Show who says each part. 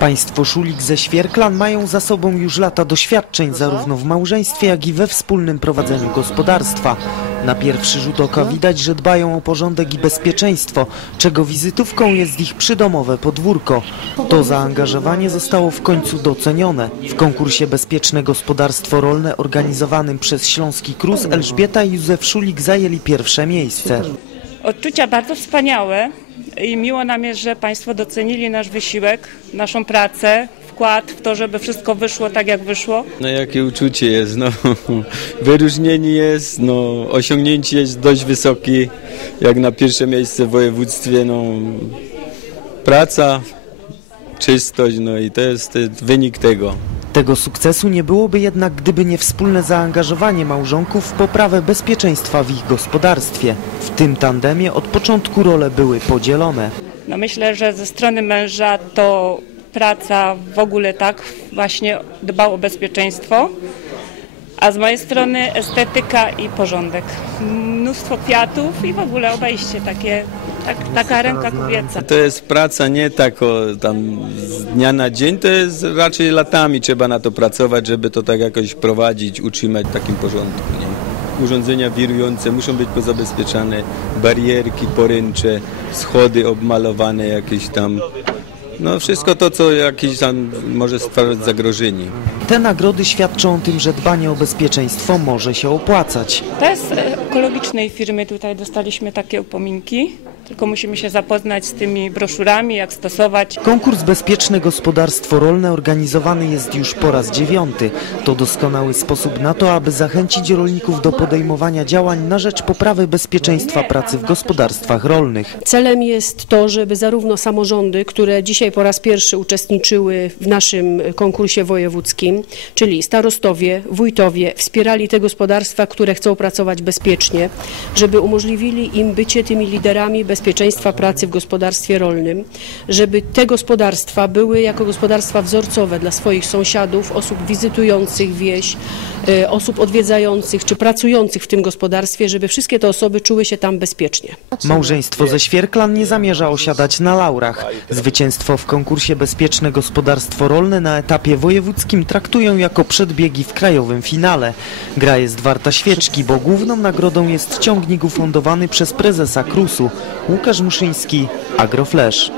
Speaker 1: Państwo Szulik ze Świerklan mają za sobą już lata doświadczeń zarówno w małżeństwie, jak i we wspólnym prowadzeniu gospodarstwa. Na pierwszy rzut oka widać, że dbają o porządek i bezpieczeństwo, czego wizytówką jest ich przydomowe podwórko. To zaangażowanie zostało w końcu docenione. W konkursie Bezpieczne Gospodarstwo Rolne organizowanym przez Śląski Krus Elżbieta i Józef Szulik zajęli pierwsze miejsce.
Speaker 2: Odczucia bardzo wspaniałe i miło nam jest, że Państwo docenili nasz wysiłek, naszą pracę, wkład w to, żeby wszystko wyszło tak, jak wyszło.
Speaker 3: No jakie uczucie jest, no wyróżnienie jest, no osiągnięcie jest dość wysokie, jak na pierwsze miejsce w województwie, no praca, czystość, no i to jest wynik tego.
Speaker 1: Tego sukcesu nie byłoby jednak, gdyby nie wspólne zaangażowanie małżonków w poprawę bezpieczeństwa w ich gospodarstwie. W tym tandemie od początku role były podzielone.
Speaker 2: No myślę, że ze strony męża to praca w ogóle tak właśnie dbał o bezpieczeństwo, a z mojej strony estetyka i porządek. Mnóstwo kwiatów i w ogóle obejście takie, tak, taka ręka kobieca.
Speaker 3: To jest praca nie tak o, tam z dnia na dzień, to jest raczej latami trzeba na to pracować, żeby to tak jakoś prowadzić, utrzymać w takim porządku. Nie? Urządzenia wirujące muszą być pozabezpieczane, barierki poręcze, schody obmalowane jakieś tam. No wszystko to, co jakieś tam może stwarzać zagrożenie.
Speaker 1: Te nagrody świadczą o tym, że dbanie o bezpieczeństwo może się opłacać.
Speaker 2: To jest e, ekologicznej firmy, tutaj dostaliśmy takie upominki, tylko musimy się zapoznać z tymi broszurami, jak stosować.
Speaker 1: Konkurs Bezpieczne Gospodarstwo Rolne organizowany jest już po raz dziewiąty. To doskonały sposób na to, aby zachęcić rolników do podejmowania działań na rzecz poprawy bezpieczeństwa pracy w gospodarstwach rolnych.
Speaker 4: Celem jest to, żeby zarówno samorządy, które dzisiaj po raz pierwszy uczestniczyły w naszym konkursie wojewódzkim, czyli starostowie, wójtowie, wspierali te gospodarstwa, które chcą pracować bezpiecznie, żeby umożliwili im bycie tymi liderami bezpieczeństwa pracy w gospodarstwie rolnym, żeby te gospodarstwa były jako gospodarstwa wzorcowe dla swoich sąsiadów, osób wizytujących wieś, e, osób odwiedzających czy pracujących w tym gospodarstwie, żeby wszystkie te osoby czuły się tam bezpiecznie.
Speaker 1: Małżeństwo ze Świerklan nie zamierza osiadać na laurach. Zwycięstwo w konkursie Bezpieczne Gospodarstwo Rolne na etapie wojewódzkim traktują jako przedbiegi w krajowym finale. Gra jest warta świeczki, bo główną nagrodą jest ciągnik ufundowany przez prezesa Krusu Łukasz Muszyński, Agroflash.